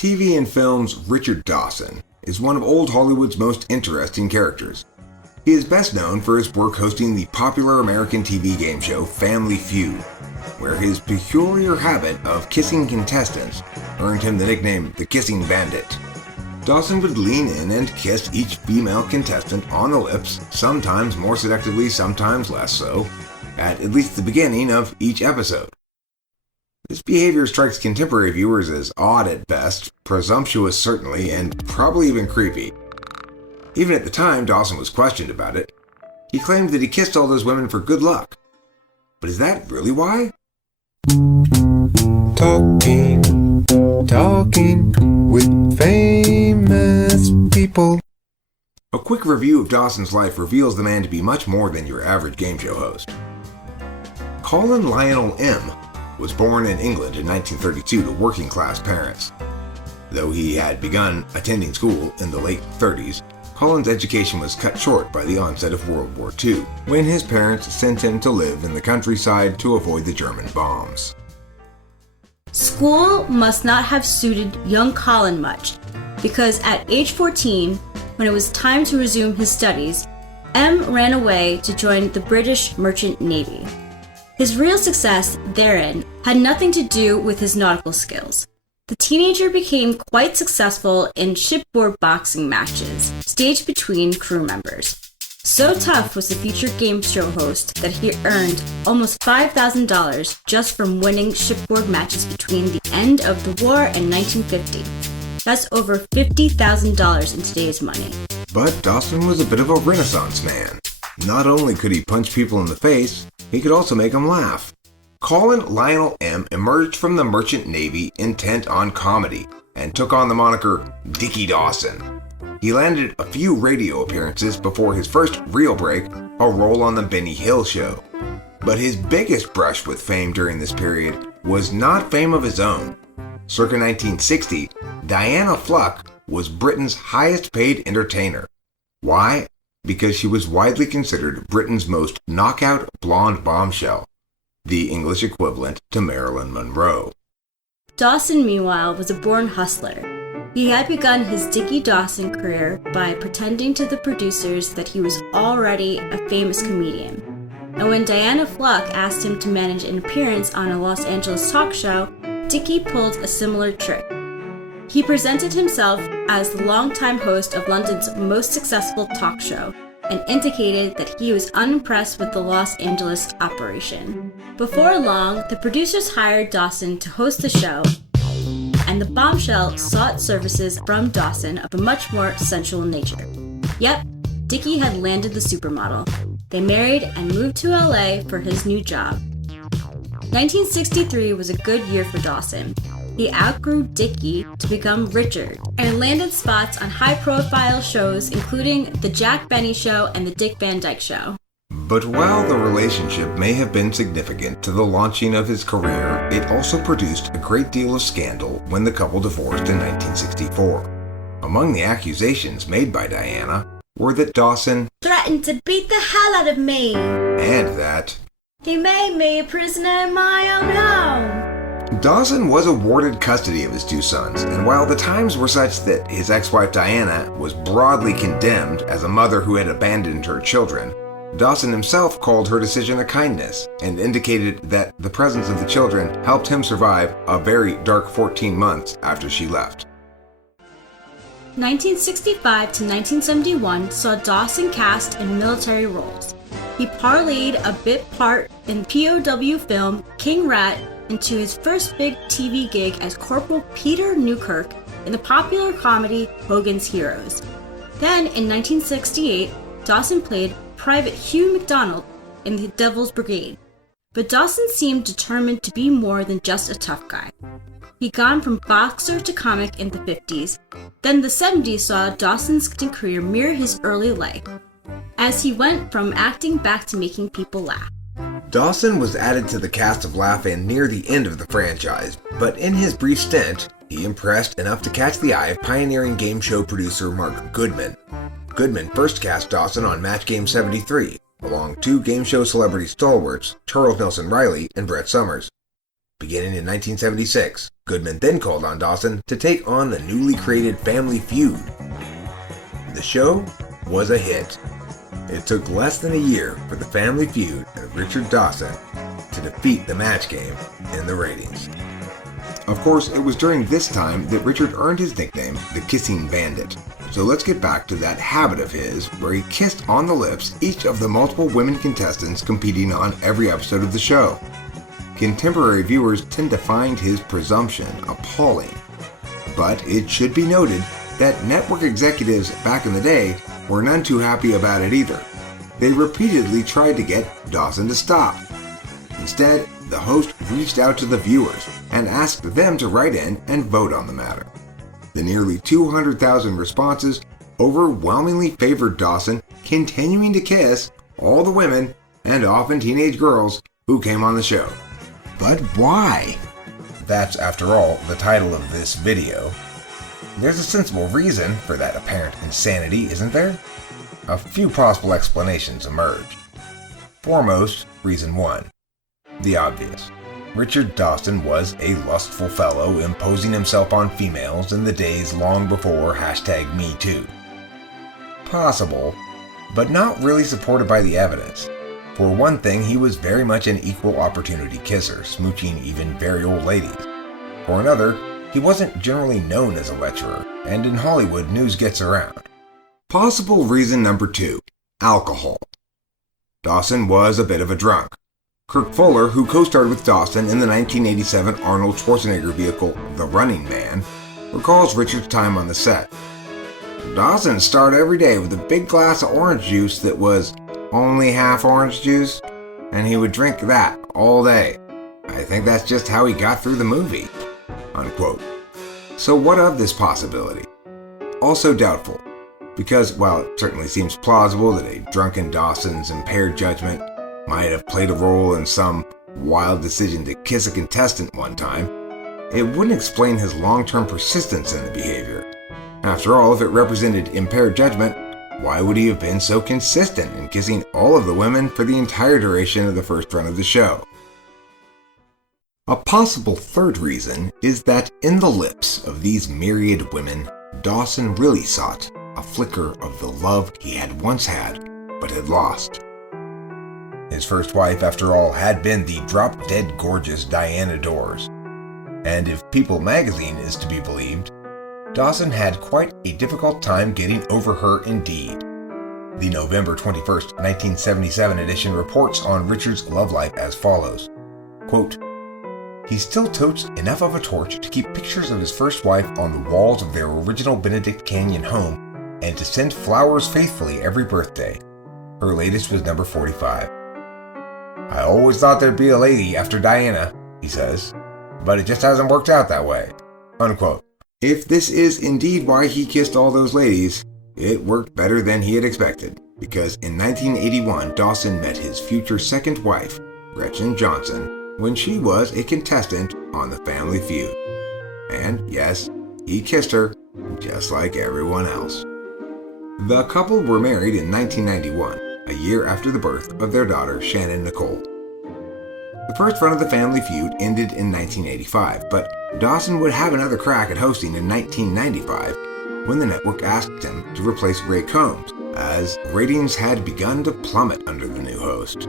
TV and film's Richard Dawson is one of old Hollywood's most interesting characters. He is best known for his work hosting the popular American TV game show Family Feud, where his peculiar habit of kissing contestants earned him the nickname the Kissing Bandit. Dawson would lean in and kiss each female contestant on the lips, sometimes more seductively, sometimes less so, at least the beginning of each episode. This behavior strikes contemporary viewers as odd at best, presumptuous certainly, and probably even creepy. Even at the time Dawson was questioned about it, he claimed that he kissed all those women for good luck. But is that really why? Talking with famous people. A quick review of Dawson's life reveals the man to be much more than your average game show host. Colin Lionel M. was born in England in 1932 to working-class parents. Though he had begun attending school in the late 30s, Colin's education was cut short by the onset of World War II, when his parents sent him to live in the countryside to avoid the German bombs. School must not have suited young Colin much, because at age 14, when it was time to resume his studies, M ran away to join the British Merchant Navy. His real success therein had nothing to do with his nautical skills. The teenager became quite successful in shipboard boxing matches staged between crew members. So tough was the featured game show host that he earned almost $5,000 just from winning shipboard matches between the end of the war and 1950. That's over $50,000 in today's money. But Dawson was a bit of a Renaissance man. Not only could he punch people in the face, he could also make them laugh. Colin Lionel M. emerged from the Merchant Navy intent on comedy and took on the moniker Dickie Dawson. He landed a few radio appearances before his first real break, a role on the Benny Hill Show. But his biggest brush with fame during this period was not fame of his own. Circa 1960, Diana Fluck was Britain's highest paid entertainer. Why? Because she was widely considered Britain's most knockout blonde bombshell, the English equivalent to Marilyn Monroe. Dawson, meanwhile, was a born hustler. He had begun his Dickie Dawson career by pretending to the producers that he was already a famous comedian. And when Diana Fluck asked him to manage an appearance on a Los Angeles talk show, Dickie pulled a similar trick. He presented himself as the longtime host of London's most successful talk show and indicated that he was unimpressed with the Los Angeles operation. Before long, the producers hired Dawson to host the show, and the bombshell sought services from Dawson of a much more sensual nature. Yep, Dickie had landed the supermodel. They married and moved to LA for his new job. 1963 was a good year for Dawson. He outgrew Dickie to become Richard and landed spots on high-profile shows including The Jack Benny Show and The Dick Van Dyke Show. But while the relationship may have been significant to the launching of his career, it also produced a great deal of scandal when the couple divorced in 1964. Among the accusations made by Diana were that Dawson threatened to beat the hell out of me, and that he made me a prisoner in my own home. Dawson was awarded custody of his two sons, and while the times were such that his ex-wife Diana was broadly condemned as a mother who had abandoned her children, Dawson himself called her decision a kindness and indicated that the presence of the children helped him survive a very dark 14 months after she left. 1965 to 1971 saw Dawson cast in military roles. He parlayed a bit part in POW film King Rat into his first big TV gig as Corporal Peter Newkirk in the popular comedy Hogans Heroes. Then, in 1968, Dawson played Private Hugh MacDonald in The Devil's Brigade. But Dawson seemed determined to be more than just a tough guy. He'd gone from boxer to comic in the 50s. Then the 70s saw Dawson's career mirror his early life, as he went from acting back to making people laugh. Dawson was added to the cast of Laugh-In near the end of the franchise, but in his brief stint, he impressed enough to catch the eye of pioneering game show producer Mark Goodman. Goodman first cast Dawson on Match Game 73, along two game show celebrity stalwarts, Charles Nelson Reilly and Brett Summers. Beginning in 1976, Goodman then called on Dawson to take on the newly created Family Feud. The show was a hit. It took less than a year for the Family Feud and Richard Dawson to defeat the Match Game in the ratings. Of course, it was during this time that Richard earned his nickname, the Kissing Bandit. So let's get back to that habit of his where he kissed on the lips each of the multiple women contestants competing on every episode of the show. Contemporary viewers tend to find his presumption appalling. But it should be noted that network executives back in the day were none too happy about it either. They repeatedly tried to get Dawson to stop. Instead, the host reached out to the viewers and asked them to write in and vote on the matter. The nearly 200,000 responses overwhelmingly favored Dawson continuing to kiss all the women and often teenage girls who came on the show. But why? That's, after all, the title of this video. There's a sensible reason for that apparent insanity, isn't there? A few possible explanations emerge. Foremost, reason 1. The obvious. Richard Dawson was a lustful fellow imposing himself on females in the days long before #MeToo. Possible, but not really supported by the evidence. For one thing, he was very much an equal opportunity kisser, smooching even very old ladies. For another, he wasn't generally known as a lecherer, and in Hollywood, news gets around. Possible reason number 2, alcohol. Dawson was a bit of a drunk. Kirk Fuller, who co-starred with Dawson in the 1987 Arnold Schwarzenegger vehicle The Running Man, recalls Richard's time on the set. Dawson started every day with a big glass of orange juice that was only half orange juice, and he would drink that all day. I think that's just how he got through the movie." Unquote. So what of this possibility? Also doubtful, because while it certainly seems plausible that a drunken Dawson's impaired judgment might have played a role in some wild decision to kiss a contestant one time, it wouldn't explain his long-term persistence in the behavior. After all, if it represented impaired judgment, why would he have been so consistent in kissing all of the women for the entire duration of the first run of the show? A possible third reason is that in the lips of these myriad women, Dawson really sought a flicker of the love he had once had, but had lost. His first wife, after all, had been the drop-dead gorgeous Diana Dors. And if People magazine is to be believed, Dawson had quite a difficult time getting over her indeed. The November 21st, 1977 edition reports on Richard's love life as follows. Quote, "He still totes enough of a torch to keep pictures of his first wife on the walls of their original Benedict Canyon home and to send flowers faithfully every birthday. Her latest was number 45. I always thought there'd be a lady after Diana," he says, "but it just hasn't worked out that way." Unquote. If this is indeed why he kissed all those ladies, it worked better than he had expected, because in 1981 Dawson met his future second wife, Gretchen Johnson, when she was a contestant on the Family Feud. And yes, he kissed her, just like everyone else. The couple were married in 1991, a year after the birth of their daughter Shannon Nicole. The first run of the Family Feud ended in 1985, but Dawson would have another crack at hosting in 1995 when the network asked him to replace Ray Combs, as ratings had begun to plummet under the new host.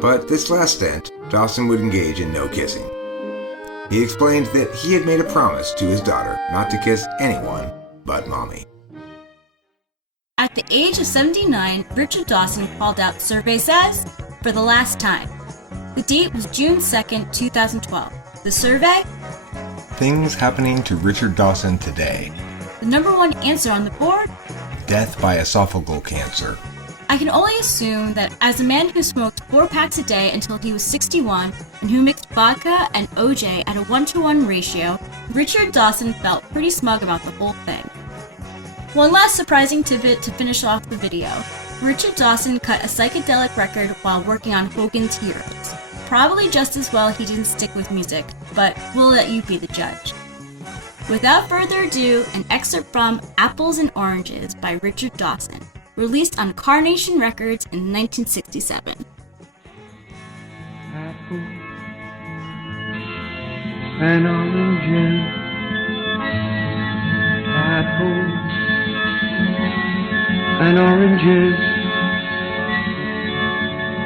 But this last stint, Dawson would engage in no kissing. He explained that he had made a promise to his daughter not to kiss anyone but Mommy. At the age of 79, Richard Dawson called out Survey Says for the last time. The date was June 2nd, 2012. The survey? Things happening to Richard Dawson today. The number one answer on the board? Death by esophageal cancer. I can only assume that as a man who smoked 4 packs a day until he was 61 and who mixed vodka and OJ at a 1-to-1 ratio, Richard Dawson felt pretty smug about the whole thing. One last surprising tidbit to finish off the video. Richard Dawson cut a psychedelic record while working on Hogans Heroes. Probably just as well he didn't stick with music, but we'll let you be the judge. Without further ado, an excerpt from Apples and Oranges by Richard Dawson, released on Carnation Records in 1967. Apples and oranges, apples and oranges,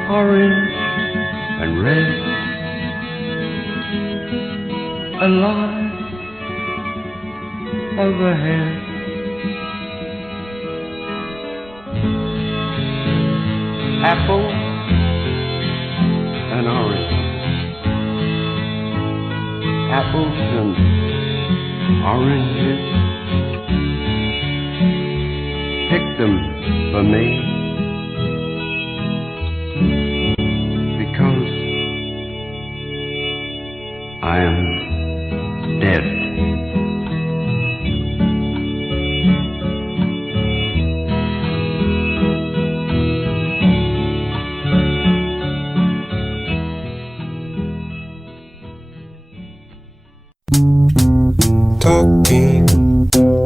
orange and red, a light overhead. Apple and orange, apples and oranges, pick them for me, because I am dead.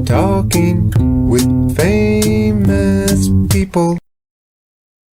Talking with famous people.